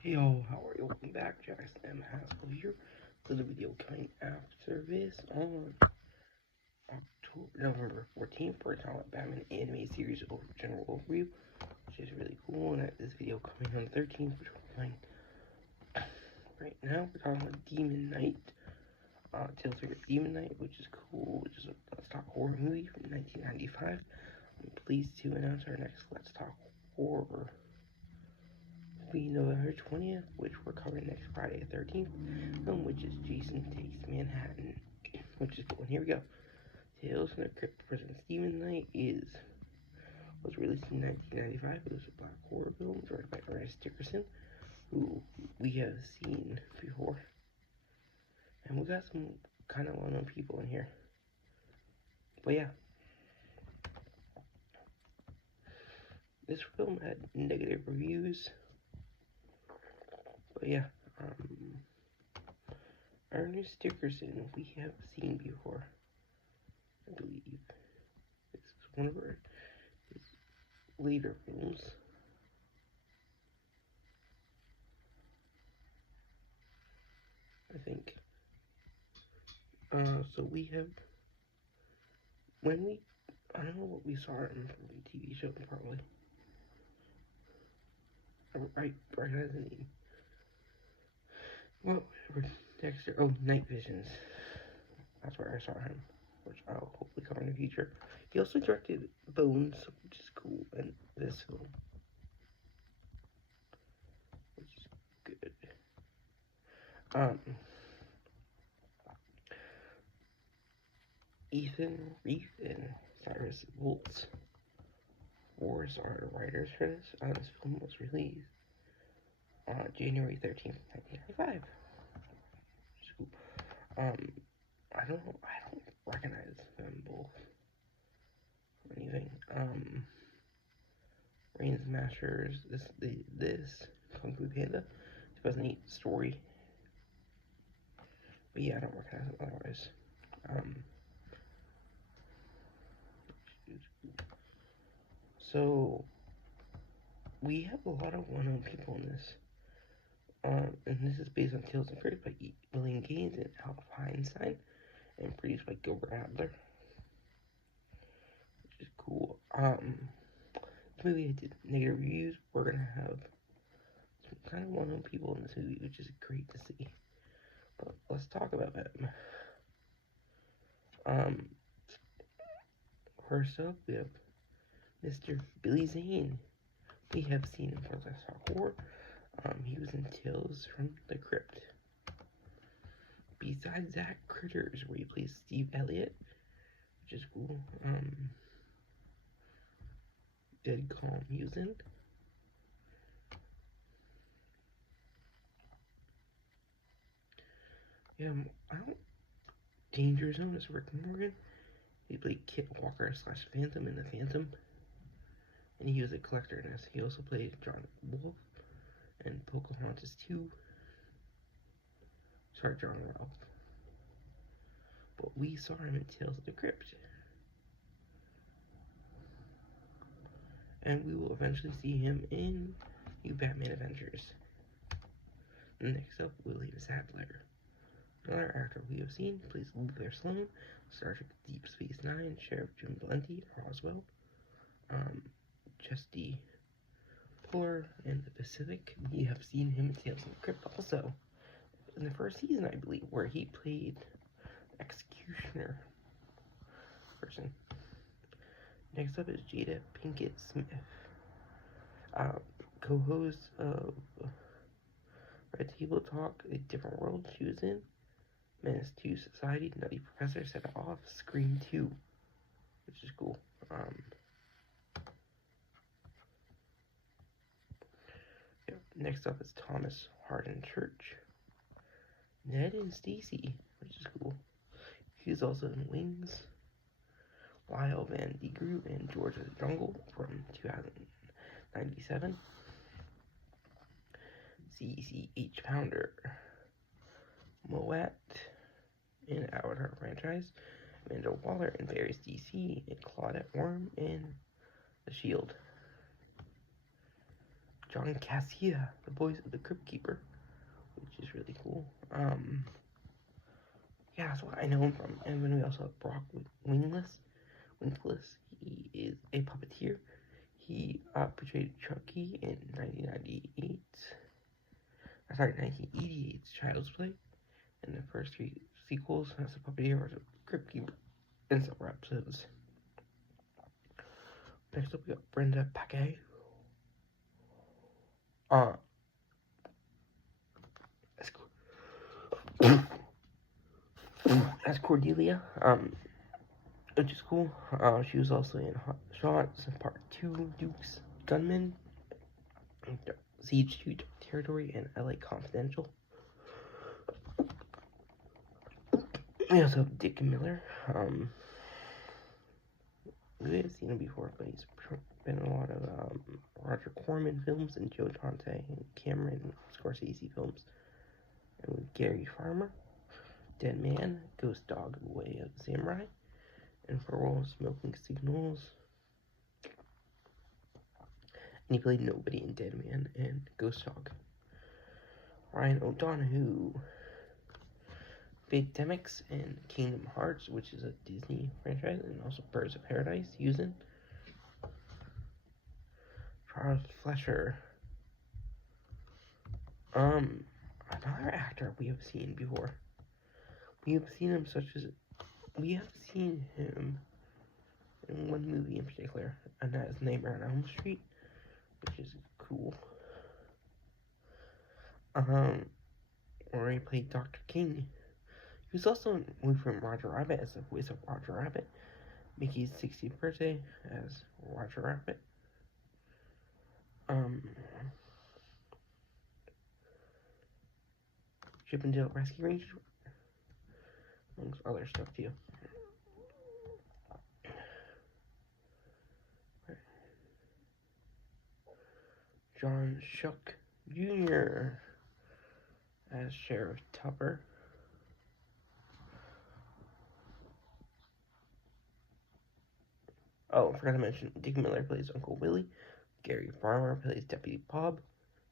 Hey y'all, how are you? Welcome back. Jackson M. Haskell here. So the video coming after this on November 14th for a Batman anime series general overview, which is really cool. And this video coming on the 13th, which we're playing right now. We're talking about Demon Knight, Tales of Demon Knight, which is cool, which is a Let's Talk Horror movie from 1995. I'm pleased to announce our next Let's Talk Horror be November 20th, which we're covering next Friday the 13th, which is Jason Takes Manhattan, which is cool. And here we go. Tales from the Crypt presents Demon Knight was released in 1995. It was a black horror film directed by Ernest Dickerson, who we have seen before. And we got some kind of well-known people in here. But yeah. This film had negative reviews. But yeah, Ernest Dickerson, we have seen before, I believe. This is one of his later films. I think. So we have, I don't know what we saw in the TV show, probably. I recognize the name. Well, Dexter, Night Visions. That's where I saw him, which I'll hopefully cover in the future. He also directed Bones, which is cool, and this film, which is good. Ethan Reith and Cyrus Volts Wars are the writers for this. This film was released on January 13th, 1995. I don't recognize them both or anything. Rain Smashers, this Kung Fu Panda, 2008 story. But yeah, I don't recognize them otherwise. So we have a lot of well-known people in this. And this is based on Tales of Crypt by William Gaines and Al Feinstein, and produced by Gilbert Adler, which is cool. This movie did negative reviews. We're gonna have some kind of well-known people in this movie, which is great to see. But let's talk about them. First up, we have Mr. Billy Zane. We have seen him for Let's Talk Horror. He was in Tales from the Crypt. Besides that, Critters, where he plays Steve Elliott, which is cool. Dead Calm Musing. Yeah, Danger Zone is Rick Morgan. He played Kit Walker / Phantom in The Phantom. And he was a collector in this. He also played John Wolfe and Pocahontas 2. Sorry, John Ralph. But we saw him in Tales of the Crypt. And we will eventually see him in New Batman Adventures. Next up, William Sadler. Another actor we have seen plays Luther Sloan, Star Trek Deep Space Nine, Sheriff Jim Valenti, Roswell, Chesty Puller, and the Pacific. We have seen him in Tales of the Crypt also, in the first season, I believe, where he played Executioner person. Next up is Jada Pinkett Smith, co-host of Red Table Talk, A Different World she was in, Menace to Society, Nutty Professor, Set It Off, Scream 2, which is cool. Next up is Thomas Harden Church, Ned and Stacy, which is cool. He's also in Wings, Lyle Van de Groot, and George of the Jungle from 2097. CCH Pounder, Moet in Avatar franchise, Amanda Waller in Barry's DC, and Claudette Worm in The Shield. John Cassia, the voice of the Crypt Keeper, which is really cool. Yeah, that's what I know him from. And then we also have Brock Winkless. He is a puppeteer. He portrayed Chucky in 1988's Child's Play. And the first 3 sequels as a puppeteer was a Crypt Keeper in several episodes. Next up, we got Brenda Paquet. As Cordelia, which is cool. She was also in Hot Shots, Part 2, Duke's Gunman, Siege 2 Territory, and LA Confidential. We also have Dick Miller. We have seen him before, but he's been in a lot of Roger Corman films and Joe Dante and Cameron Scorsese films. And with Gary Farmer, Dead Man, Ghost Dog, Way of the Samurai, and for role Smoking Signals. And he played nobody in Dead Man and Ghost Dog. Ryan O'Donoghue, Big Demix, and Kingdom Hearts, which is a Disney franchise, and also Birds of Paradise, using. Charles Fleischer. Another actor we have seen before. We have seen him in one movie in particular, and that is Nightmare on Elm Street, which is cool. Where he played Dr. King. He was also in a movie from Roger Rabbit as the voice of Roger Rabbit. Mickey's 60th birthday as Roger Rabbit. Chip and Dale Rescue Rangers, amongst other stuff too. John Schuck Jr. as Sheriff Tupper. Oh, I forgot to mention, Dick Miller plays Uncle Willie. Gary Farmer plays Deputy Bob.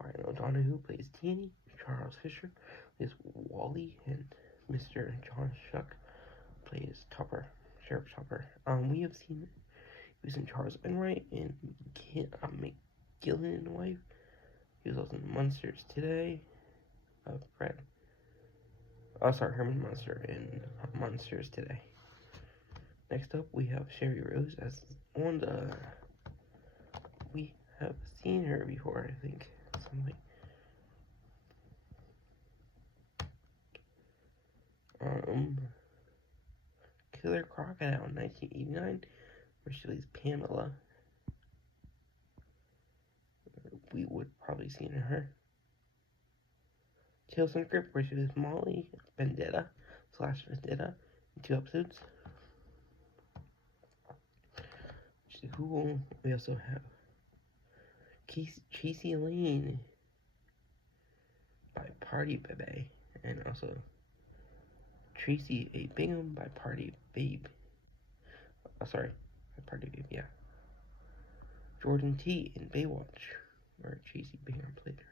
Ryan O'Donoghue plays Teeny. Charles Fisher plays Wally. And Mr. John Schuck plays Tupper, Sheriff Tupper. We have seen, he was in Charles Enright and McGillen and Wife. He was also in Monsters Today. Herman Munster in Monsters Today. Next up, we have Sherry Rose as Wanda. We have seen her before, I think. Killer Crocodile in 1989, where she plays Pamela. We would probably seen her. Tales from the Crypt, where she was Molly Vendetta in 2 episodes. Which is cool. We also have Chasey Lane by Party Babe, and also Tracy A. Bingham by Party Babe. By Party Babe, yeah. Jordan T. in Baywatch, where Tracy Bingham played her.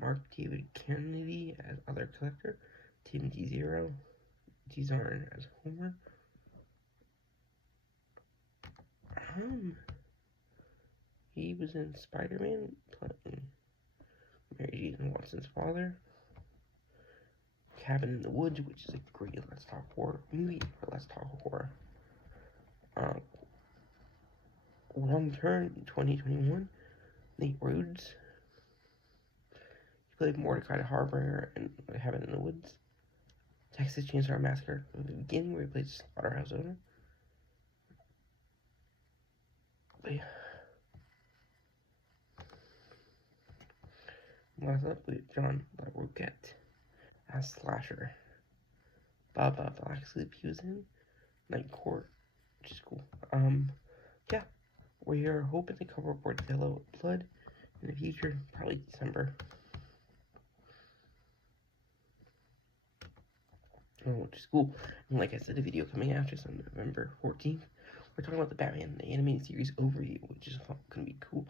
Mark David Kennedy as Other Collector. Tim D0, Dzarn as Homer. He was in Spider-Man playing Mary Jane Watson's father. Cabin in the Woods, which is a great Let's Talk Horror movie for Let's Talk Horror. Wrong Turn in 2021. Nate Rhodes. He played Mordecai the Harbinger in Cabin in the Woods. Texas Chainsaw Massacre from the beginning, where he played Slaughterhouse owner. But yeah. Last up, we have John LaRoquette as Slasher. Baba Blacksleep he was in Night Court, which is cool. Yeah, we are hoping to cover Bordello Blood in the future, probably December. Which is cool. And like I said, a video coming out just on November 14th. We're talking about the Batman the animated series overview, which is going to be cool.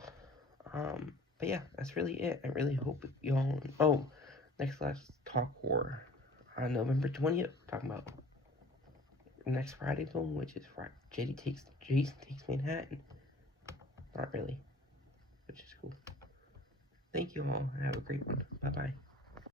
But yeah, that's really it. I really hope y'all... Oh, next Let's Talk Horror. On November 20th, talking about next Friday film, which is Jason Takes Manhattan. Not really, which is cool. Thank you all, and have a great one. Bye-bye.